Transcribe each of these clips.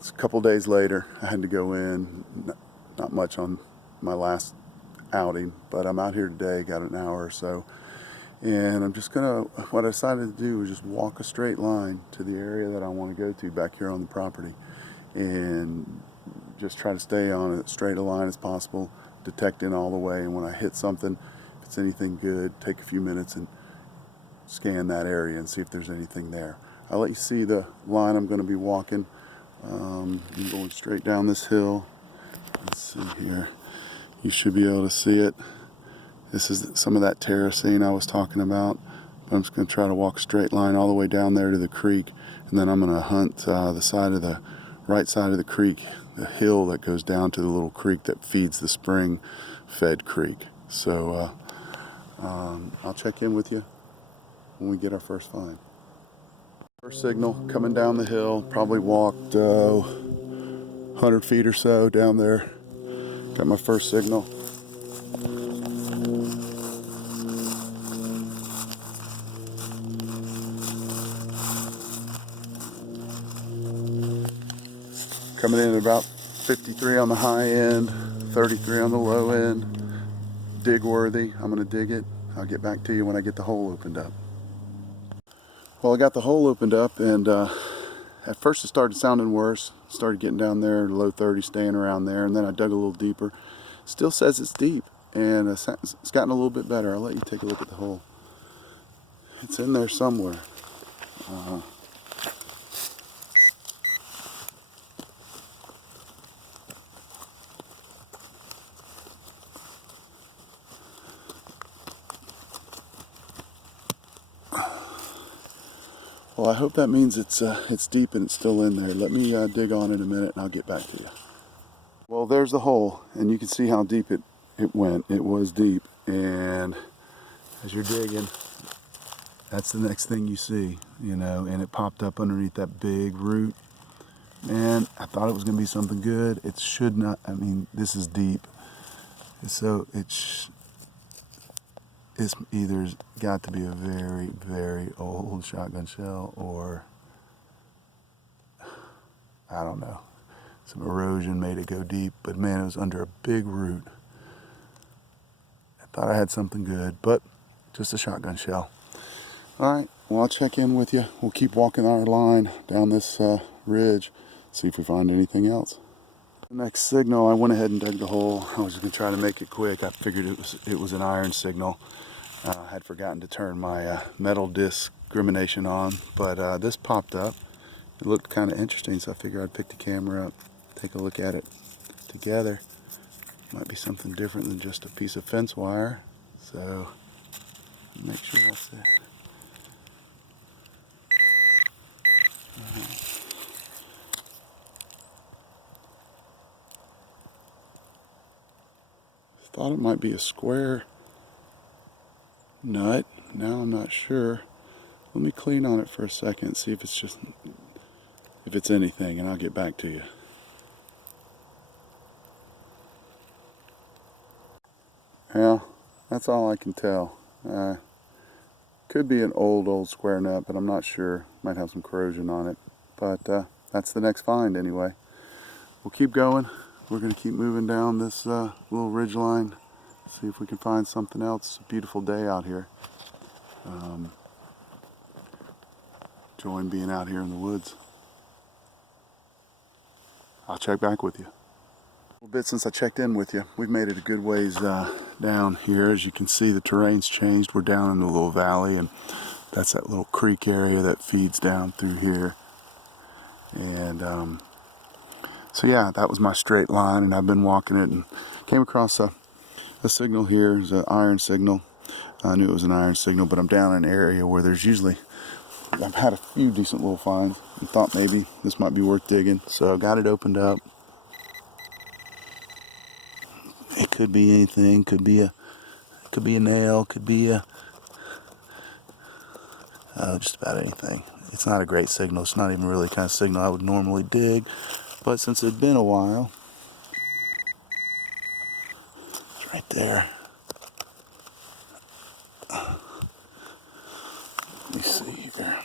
It's a couple days later. I had to go in. Not much on my last outing, but I'm out here today, got an hour or so. And I'm just gonna, what I decided to do was just walk a straight line to the area that I want to go to back here on the property. And just try to stay on as straight a line as possible, detecting all the way. And when I hit something, if it's anything good, take a few minutes and scan that area and see if there's anything there. I'll let you see the line I'm going to be walking. I'm going straight down this hill. Let's see here. You should be able to see it. This is some of that terracing I was talking about. I'm just going to try to walk a straight line all the way down there to the creek, and then I'm going to hunt the side of the right side of the creek, the hill that goes down to the little creek that feeds the spring-fed creek. So I'll check in with you when we get our first find. First signal coming down the hill, probably walked 100 feet or so down there. Got my first signal. Coming in at about 53 on the high end, 33 on the low end. Dig worthy. I'm going to dig it. I'll get back to you when I get the hole opened up. Well, I got the hole opened up, and at first it started sounding worse. Started getting down there, low 30, staying around there, and then I dug a little deeper. Still says it's deep, and it's gotten a little bit better. I'll let you take a look at the hole. It's in there somewhere. Well, I hope that means it's deep and it's still in there. Let me dig on it in a minute, and I'll get back to you. Well, there's the hole, and you can see how deep it went. It was deep, and as you're digging, that's the next thing you see, you know, and it popped up underneath that big root. And I thought it was going to be something good. It should not. I mean, this is deep, so it's either got to be a very, very old shotgun shell, or I don't know, some erosion made it go deep. But man, it was under a big root. I thought I had something good, but just a shotgun shell. All right, well, I'll check in with you. We'll keep walking our line down this ridge, see if we find anything else. The next signal, I went ahead and dug the hole. I was going to try to make it quick. I figured it was an iron signal. I had forgotten to turn my metal discrimination on, but this popped up. It looked kind of interesting, so I figured I'd pick the camera up, take a look at it together. Might be something different than just a piece of fence wire, so make sure that's it. Thought it might be a square nut. Now I'm not sure. Let me clean on it for a second, see if it's anything, and I'll get back to you. Well, that's all I can tell. Could be an old square nut, but I'm not sure. Might have some corrosion on it. But that's the next find anyway. We'll keep going. We're going to keep moving down this little ridge line. See if we can find something else. It's a beautiful day out here. Enjoying being out here in the woods. I'll check back with you. A little bit since I checked in with you. We've made it a good ways down here. As you can see, the terrain's changed. We're down in a little valley, and that's that little creek area that feeds down through here. And so yeah, that was my straight line, and I've been walking it and came across a signal here. It's an iron signal. I knew it was an iron signal, but I'm down in an area where there's usually, I've had a few decent little finds and thought maybe this might be worth digging. So I got it opened up. It could be anything. Could be a nail. Could be just about anything. It's not a great signal. It's not even really the kind of signal I would normally dig. But since it had been a while, it's right there. Let me see here.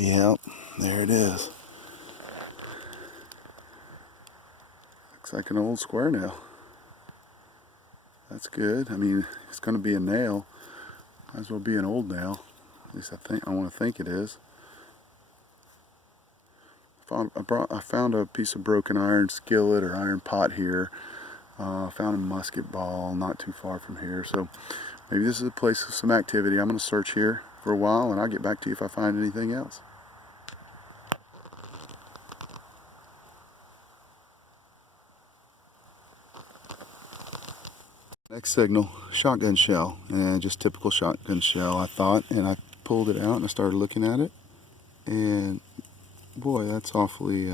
Yep, there it is. Looks like an old square nail. That's good. I mean, it's going to be a nail. Might as well be an old nail. At least I want to think it is. I found a piece of broken iron skillet or iron pot here. I found a musket ball not too far from here. So maybe this is a place of some activity. I'm going to search here for a while and I'll get back to you if I find anything else. Next signal, shotgun shell, and just typical shotgun shell I thought, and I pulled it out and I started looking at it, and boy, that's awfully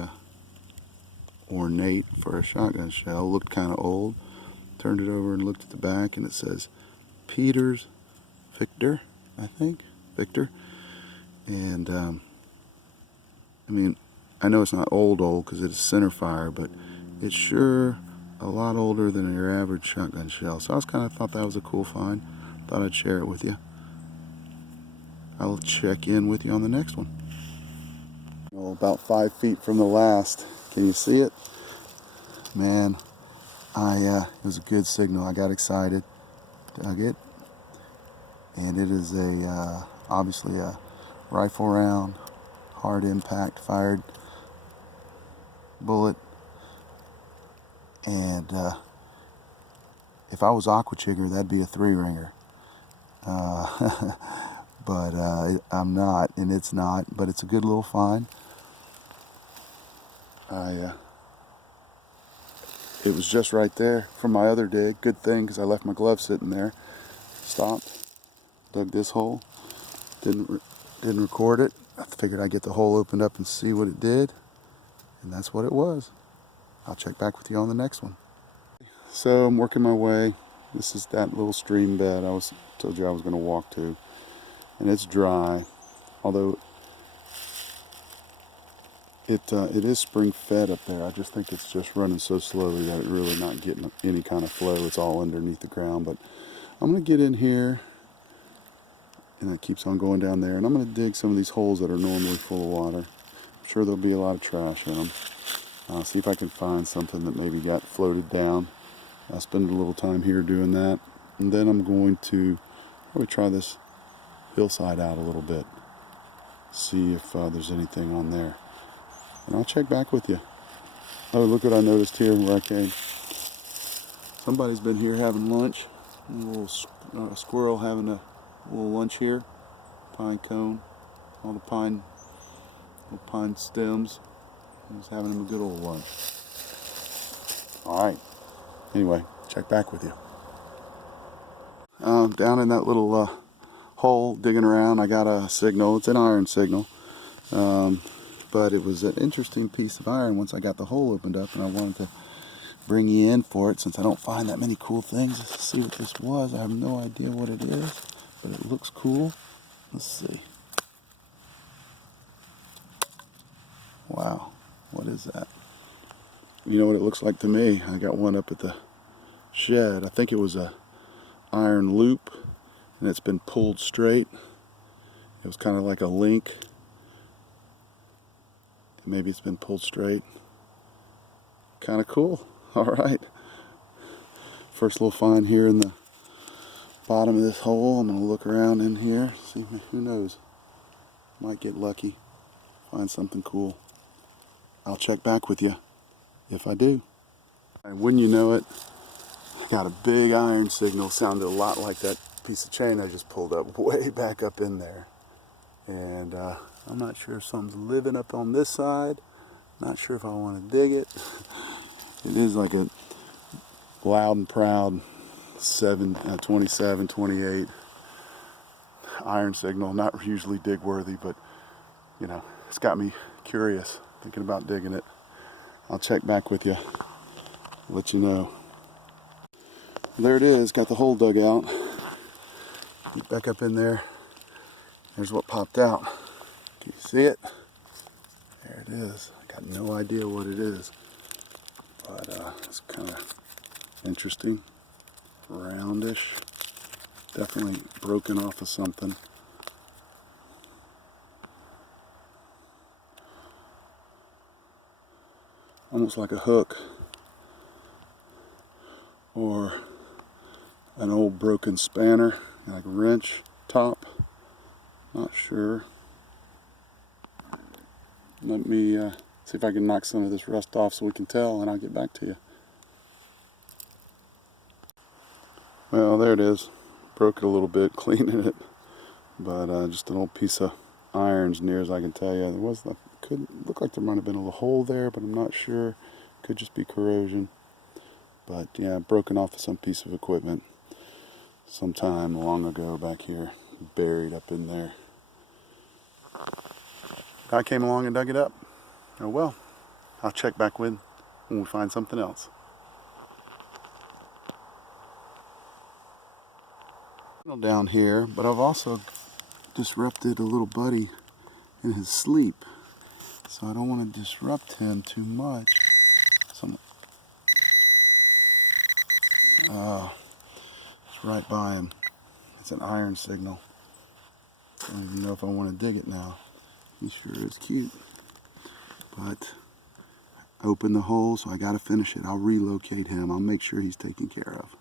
ornate for a shotgun shell. Looked kind of old. Turned it over and looked at the back and it says Peters Victor, I think, Victor, and I mean, I know it's not old because it's center fire, but it's sure a lot older than your average shotgun shell. So I thought that was a cool find. Thought I'd share it with you. I'll check in with you on the next one. Well, about 5 feet from the last. Can you see it? Man, it was a good signal. I got excited, dug it, and it is obviously a rifle round, hard impact fired bullet. And if I was Aqua Chigger, that'd be a 3-ringer. But I'm not, and it's not. But it's a good little find. It was just right there from my other dig. Good thing, because I left my glove sitting there. Stopped, dug this hole. Didn't record it. I figured I'd get the hole opened up and see what it did, and that's what it was. I'll check back with you on the next one. So I'm working my way. This is that little stream bed I told you I was going to walk to, and it's dry, although it is spring fed up there. I just think it's just running so slowly that it's really not getting any kind of flow. It's all underneath the ground, but I'm going to get in here, and it keeps on going down there, and I'm going to dig some of these holes that are normally full of water. I'm sure there'll be a lot of trash in them. See if I can find something that maybe got floated down. I'll spend a little time here doing that, and then I'm going to probably try this hillside out a little bit, see if there's anything on there, and I'll check back with you. Oh, look what I noticed here where I came. Somebody's been here having lunch. A little squirrel having a little lunch here. Pine cone, all the little pine stems. He's having him a good old lunch. All right. Anyway, check back with you. Down in that little hole, digging around, I got a signal. It's an iron signal. But it was an interesting piece of iron once I got the hole opened up, and I wanted to bring you in for it since I don't find that many cool things. Let's see what this was. I have no idea what it is, but it looks cool. Let's see. Wow. What is that? You know what it looks like to me? I got one up at the shed. I think it was a iron loop, and it's been pulled straight. It was kind of like a link. Maybe it's been pulled straight. Kind of cool. All right. First little find here in the bottom of this hole. I'm going to look around in here. See, who knows? Might get lucky. Find something cool. I'll check back with you if I do. Wouldn't you know it, I got a big iron signal. Sounded a lot like that piece of chain I just pulled up way back up in there. And I'm not sure if something's living up on this side. Not sure if I want to dig it. It is like a loud and proud 27, 28 iron signal. Not usually dig worthy, but you know, it's got me curious, thinking about digging it. I'll check back with you, let you know. There it is, got the hole dug out. Get back up in there. There's what popped out. Can you see it? There it is. I got no idea what it is, but it's kind of interesting, roundish, definitely broken off of something. almost like a hook or an old broken spanner, like a wrench top. Not sure. Let me see if I can knock some of this rust off so we can tell, and I'll get back to you. Well, there it is. Broke it a little bit cleaning it, but just an old piece of iron, as near as I can tell you. There was could look like there might have been a little hole there, but I'm not sure. Could just be corrosion. But yeah, broken off of some piece of equipment sometime long ago back here, buried up in there. I came along and dug it up. Oh well, I'll check back when we find something else. Down here, but I've also disrupted a little buddy in his sleep, so I don't want to disrupt him too much. It's right by him. It's an iron signal. I don't even know if I want to dig it now. He sure is cute. But I opened the hole, so I got to finish it. I'll relocate him. I'll make sure he's taken care of.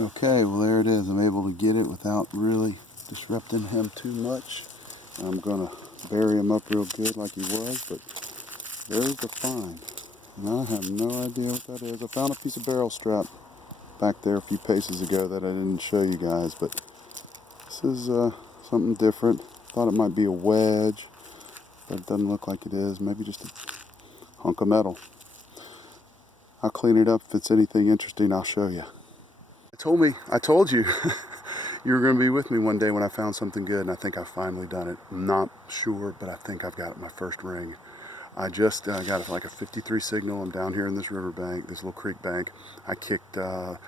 Okay, well there it is. I'm able to get it without really disrupting him too much. I'm going to bury him up real good like he was, but there's the find. And I have no idea what that is. I found a piece of barrel strap back there a few paces ago that I didn't show you guys, but this is something different. Thought it might be a wedge, but it doesn't look like it is. Maybe just a hunk of metal. I'll clean it up. If it's anything interesting, I'll show you. I told you you were going to be with me one day when I found something good, and I think I've finally done it. I'm not sure, but I think I've got my first ring. I just got like a 53 signal. I'm down here in this riverbank, this little creek bank. I kicked the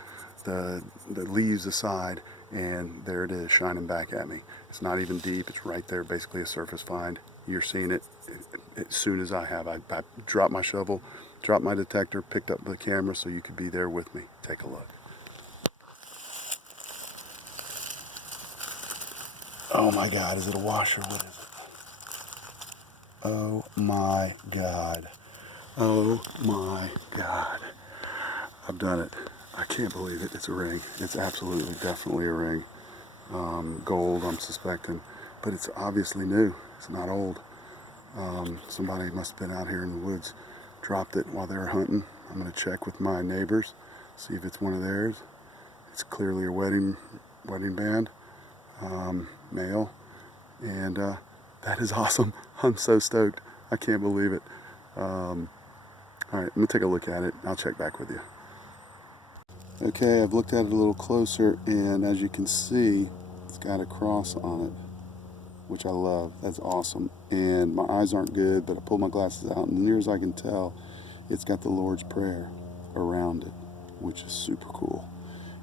leaves aside, and there it is, shining back at me. It's not even deep. It's right there, basically a surface find. You're seeing it as soon as I have. I dropped my shovel, dropped my detector, picked up the camera so you could be there with me. Take a look. Oh my God, is it a washer? What is it? Oh my God. Oh my God. I've done it. I can't believe it. It's a ring. It's absolutely, definitely a ring. Gold, I'm suspecting. But it's obviously new. It's not old. Somebody must have been out here in the woods, dropped it while they were hunting. I'm going to check with my neighbors, see if it's one of theirs. It's clearly a wedding band. Male, and that is awesome. I'm so stoked. I can't believe it. All right, let me take a look at it. I'll check back with you. Okay, I've looked at it a little closer, and as you can see, it's got a cross on it, which I love. That's awesome. And my eyes aren't good, but I pulled my glasses out, and near as I can tell, it's got the Lord's Prayer around it, which is super cool.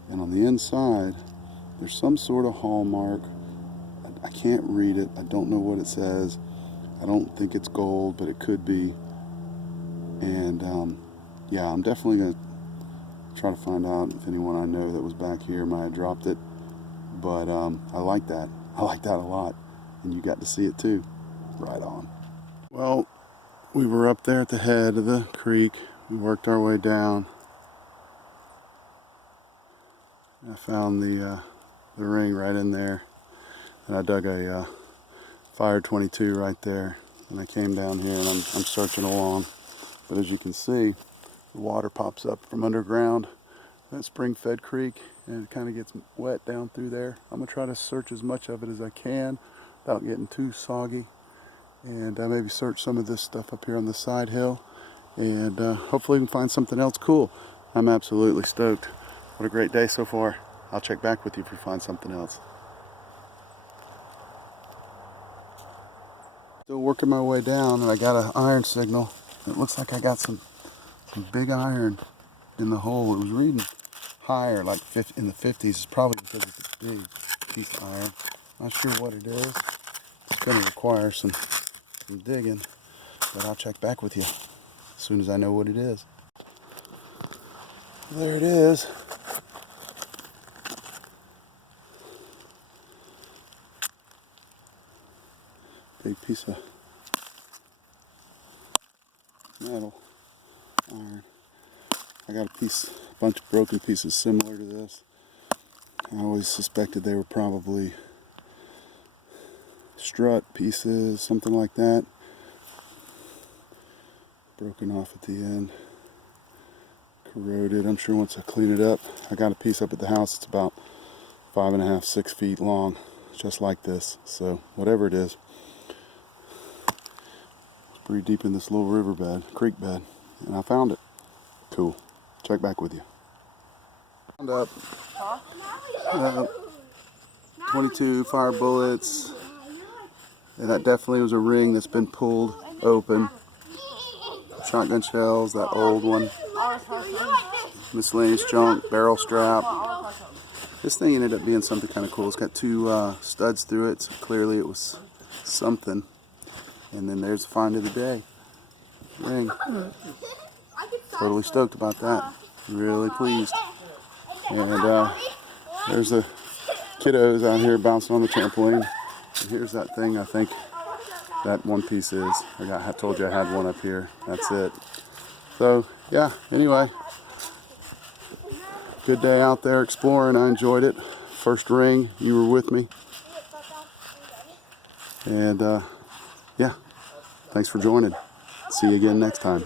And on the inside, there's some sort of hallmark. I can't read it. I don't know what it says. I don't think it's gold, but it could be. And yeah, I'm definitely going to try to find out if anyone I know that was back here might have dropped it. But I like that. I like that a lot. And you got to see it too. Right on. Well, we were up there at the head of the creek. We worked our way down. I found the ring right in there. And I dug a Fire 22 right there, and I came down here and I'm searching along. But as you can see, the water pops up from underground, that spring-fed creek, and it kind of gets wet down through there. I'm gonna try to search as much of it as I can without getting too soggy, and maybe search some of this stuff up here on the side hill, and hopefully we can find something else cool. I'm absolutely stoked. What a great day so far. I'll check back with you if we find something else. Still working my way down, and I got an iron signal. It looks like I got some big iron in the hole. It was reading higher, like in the 50s. It's probably because it's a big piece of iron. Not sure what it is. It's going to require some digging, but I'll check back with you as soon as I know what it is. There it is. Big piece of metal iron. I got a bunch of broken pieces similar to this. I always suspected they were probably strut pieces, something like that. Broken off at the end. Corroded. I'm sure once I clean it up, I got a piece up at the house. It's about 5.5, 6 feet long, just like this. So whatever it is, it's pretty deep in this little riverbed, creek bed, and I found it. Cool. Check back with you. Found up 22 fire bullets. And that definitely was a ring that's been pulled open. Shotgun shells, that old one. Miscellaneous junk, barrel strap. This thing ended up being something kind of cool. It's got two studs through it, so clearly it was something. And then there's the find of the day. Ring. Totally stoked about that. Really pleased. And there's the kiddos out here bouncing on the trampoline. And here's that thing I think that one piece is. I told you I had one up here. That's it. So, yeah, anyway. Good day out there exploring. I enjoyed it. First ring, you were with me. And, yeah, thanks for joining. See you again next time.